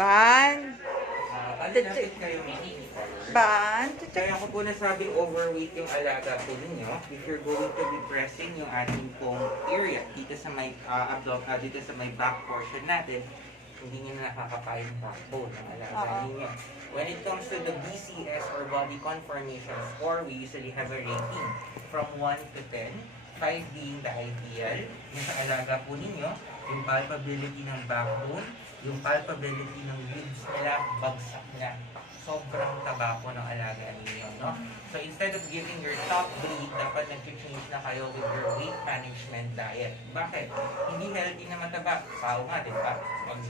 Ban. Ano natin kayo Ban. Kaya ko po nasabing overweight yung alaga po ninyo. If you're going to be pressing yung ating pong area dito sa may dito sa may back portion natin, hindi nyo na nakakapay yung backbone ng alaga ninyo. When it comes to the BCS or body conformation score, we usually have a rating from 1 to 10. 5 being the ideal. Yung sa alaga po ninyo, yung palpability ng backbone, yung palpability ng ribs nila, bagsak na. Sobrang taba po ng alaga ninyo, no? So instead of giving your top breed, dapat nag-change na kayo with your weight management diet. Bakit? Hindi healthy na mataba. Tao nga, di ba? Pag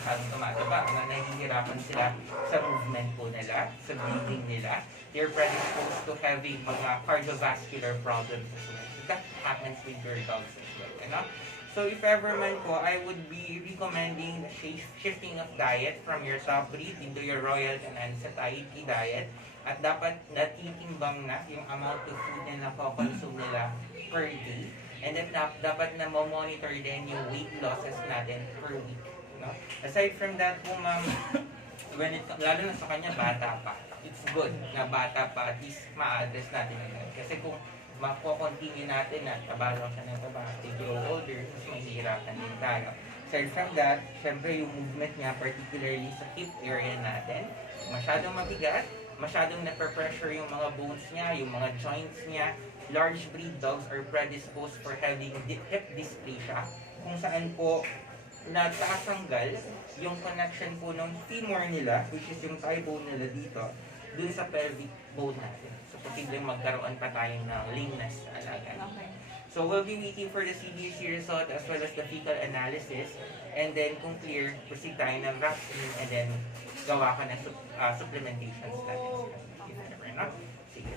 masyadong tumataba, nahihirapan sila sa movement po nila, sa breathing nila. They're predisposed to having mga cardiovascular problems as well. So that happens with your dogs as well, you know? So if ever man po, I would be recommending the shifting of diet from your top breed into your Royal Canin Satiety diet. At dapat natitimbang na yung amount of food na nakoconsume nila per day. And then dapat na monitor din yung weight losses natin per week. No? Aside from that po ma'am, lalo na sa kanya bata pa, it's good na bata pa, at least ma-address natin agad. Kasi kung mako-continue natin na taba lang siya ng taba, they grow older, mas mahihirapan din tayo. Aside from that, syempre yung movement niya, particularly sa hip area natin, masyadong mabigat, masyadong na-pressure yung mga bones niya, yung mga joints niya. Large breed dogs are predisposed for having hip dysplasia, kung saan po natatanggal yung connection po ng femur nila, which is yung thigh bone nila dito, dun sa pelvic bone natin. So, posibleng magkaroon pa tayo ng lameness sa alaga. Okay. So, we'll be waiting for the CBC result as well as the fecal analysis. And then, kung clear, proceed tayo ng vaccine and then gawa ka ng supplementations natin. If ever, no? Sige.